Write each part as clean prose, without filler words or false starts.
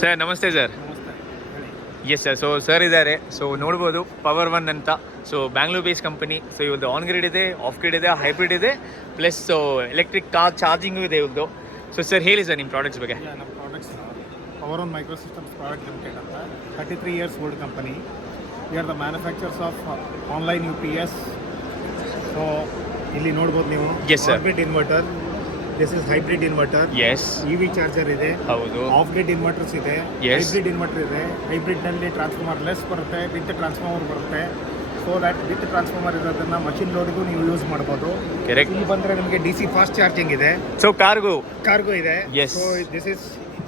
Sir ನಮಸ್ತೆ sir. Yes sir. Sir ಇದ್ದಾರೆ. ನೋಡ್ಬೋದು ಪವರ್ ಒನ್ ಅಂತ. Bangalore base company. ಇವ್ರದ್ದು ಆನ್ ಗ್ರಿಡ್ ಇದೆ, ಆಫ್ ಗ್ರಿಡ್ ಇದೆ, ಹೈಬ್ರಿಡ್ ಇದೆ, ಪ್ಲಸ್ ಎಲೆಕ್ಟ್ರಿಕ್ ಕಾರ್ ಚಾರ್ಜಿಂಗು ಇದೆ ಇವ್ರದ್ದು. ಸರ್ ಹೇಳಿ ಸರ್ ನಿಮ್ಮ ಪ್ರಾಡಕ್ಟ್ಸ್ ಬಗ್ಗೆ. ನಮ್ಮ products Power One Micro Systems Product Limited ಅಂತ 33 years old company. We are the manufacturers of online UPS. ಇಲ್ಲಿ ನೋಡ್ಬೋದು ನೀವು. Yes sir. Hybrid inverter, this is hybrid inverter. Yes. EV charger ಇದೆ. ಹೌದು. ಆಫ್ ಗ್ರಿಡ್ ಇನ್ವರ್ಟರ್ಸ್ ಇದೆ. Hybrid inverter ಇದೆ. ಹೈಬ್ರಿಡ್ನಲ್ಲಿ transformer less ಬರುತ್ತೆ, with transformer ಬರುತ್ತೆ. ದ್ಯಾಟ್ ವಿತ್ ಟ್ರಾನ್ಸ್ಫಾರ್ಮರ್ ಇರೋದನ್ನ ಮಷಿನ್ ಲೋಡ್ಗೂ ನೀವು ಯೂಸ್ ಮಾಡ್ಬೋದು. ಇಲ್ಲಿ ಬಂದರೆ ನಿಮಗೆ DC ಫಾಸ್ಟ್ ಚಾರ್ಜಿಂಗ್ ಇದೆ. ಕಾರ್ಗೋ ಇದೆ. ದಿಸ್ ಇಸ್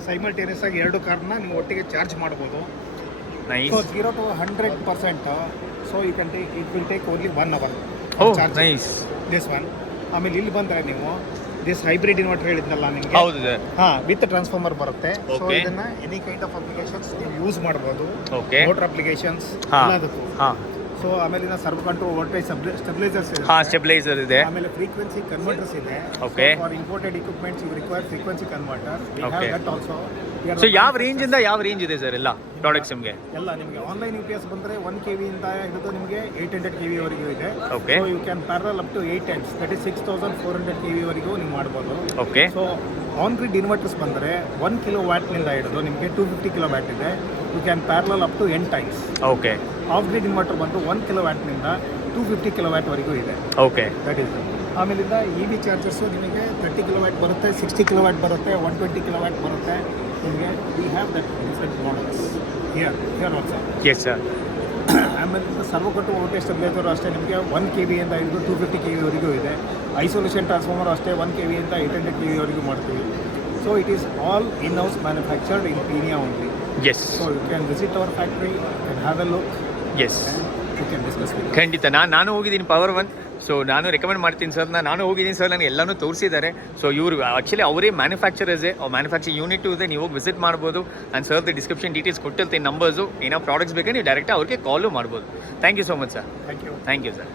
ಸೈಮಲ್ಟೇನಿಯಸ್ ಆಗಿ 2 ಕಾರ್ನ ನೀವು ಒಟ್ಟಿಗೆ ಚಾರ್ಜ್ ಮಾಡ್ಬೋದು. 0 to 100%. You can take, it will take only 1 hour. This one. ಆಮೇಲೆ ಇಲ್ಲಿ ಬಂದರೆ ನೀವು ದಿಸ್ ಹೈಬ್ರಿಡ್ ಇನ್ವರ್ಟರ್ ಹೇಳಿದ್ನಲ್ಲ ನಿಮಗೆ, ವಿತ್ ಟ್ರಾನ್ಸ್ಫಾರ್ಮರ್ ಬರುತ್ತೆ. ಇದನ್ನ ಎನಿ ಕೈಂಡ್ ಆಫ್ ಅಪ್ಲಿಕೇಶನ್ಸ್ ನೀವು ಯೂಸ್ ಮಾಡ್ಬೋದು. ಮೋಟರ್ ಅಪ್ಲಿಕೇಶನ್ಸ್ ಎಲ್ಲದಕ್ಕೂ. ಆಮೇಲೆ ಸರ್ವ್ ಕಂಟ್ರೋಲ್ ವೋಲ್ಟೇಜ್ ಸ್ಟೆಬಿಲೈಸರ್ ಇದೆ. ಆಮೇಲೆ ಫ್ರೀಕ್ವೆನ್ಸಿ ಕನ್ವರ್ಟರ್ಸ್ ಇದೆ. For imported equipments you require frequency converter. We have that also. ಯಾವ ರೇಂಜ್ ಇಂದ ಯಾವ ರೇಂಜ್ ಇದೆ ಸರ್ ಎಲ್ಲ ಪ್ರಾಡಕ್ಟ್ಸ್ ನಿಮಗೆ? ಎಲ್ಲ ನಿಮಗೆ ಆನ್ಲೈನ್ UPS ಬಂದರೆ 1 kV ಇಂದ ಹಿಡಿದು ನಿಮಗೆ 800 kV ವರೆಗೂ ಇದೆ. You can parallel up to 8 times, that is 6400 kV ವರೆಗೂ ನೀವು ಮಾಡ್ಬೋದು. ಆನ್ ಗ್ರಿಡ್ ಇನ್ವರ್ಟರ್ಸ್ ಬಂದರೆ 1 kW ನಿಂದ ಹಿಡಿದು ನಿಮಗೆ 250 kW ಇದೆ. You can parallel up to n times. Off grid inverter ಬಂದು 1 kW ನಿಂದ 250 kW ವರೆಗೂ ಇದೆ. That is. ಆಮೇಲಿಂದ EV ಚಾರ್ಜರ್ಸು ನಿಮಗೆ 30 kW ಬರುತ್ತೆ, 60 kW ಬರುತ್ತೆ, 120 kW ಬರುತ್ತೆ. ನಿಮಗೆ V have that different models here also. Yes sir. ಆಮೇಲೆ ಸರ್ವ ಕಂಟ್ರೋಲ್ ವೋಲ್ಟೇಜ್ ಸ್ಟೆಬಿಲೈಸರು ಅಷ್ಟೇ ನಿಮಗೆ 1 kV ಇಂದ ಹಿಡಿದು 250 kV ವರೆಗೂ ಇದೆ. ಐಸೋಲೇಷನ್ ಟ್ರಾನ್ಸ್ಫಾರ್ಮರ್ ಅಷ್ಟೇ 1 kV ಇಂದ 800 kV ವರೆಗೂ ಮಾಡ್ತೀವಿ. It is all in house manufactured in Peenya only. You can visit our factory, you can have a look. You can discuss. ಖಂಡಿತ. ನಾನು ಹೋಗಿದ್ದೀನಿ ಪವರ್ ಒನ್. ನಾನು ರೆಕಮೆಂಡ್ ಮಾಡ್ತೀನಿ ಸರ್. ನಾನು ಹೋಗಿದ್ದೀನಿ ಸರ್, ನನಗೆ ಎಲ್ಲನೂ ತೋರಿಸಿದ್ದಾರೆ. ಇವರು ಆ್ಯಕ್ಚುಲಿ ಅವರೇ ಮ್ಯಾನುಫ್ಯಾಕ್ಚರರ್ಸೇ, ಮ್ಯಾನುಫ್ಯಾಕ್ಚರಿಂಗ್ ಯೂನಿಟು ಇದೆ. ನೀವು ಹೋಗಿ ವಿಸಿಟ್ ಮಾಡ್ಬೋದು. ನಾನು ಸರ್ದು ಡಿಸ್ಕ್ರಿಪ್ಷನ್ ಡೀಟೇಲ್ಸ್ ಕೊಟ್ಟಿರ್ತೀನಿ, ನಂಬರ್ಸು. ಏನೋ ಪ್ರಾಡಕ್ಟ್ಸ್ ಬೇಕಾದ್ರೆ ನೀವು ಡೈರೆಕ್ಟಾಗಿ ಅವ್ರಿಗೆ ಕಾಲು ಮಾಡ್ಬೋದು. Thank you so much sir. Thank you sir.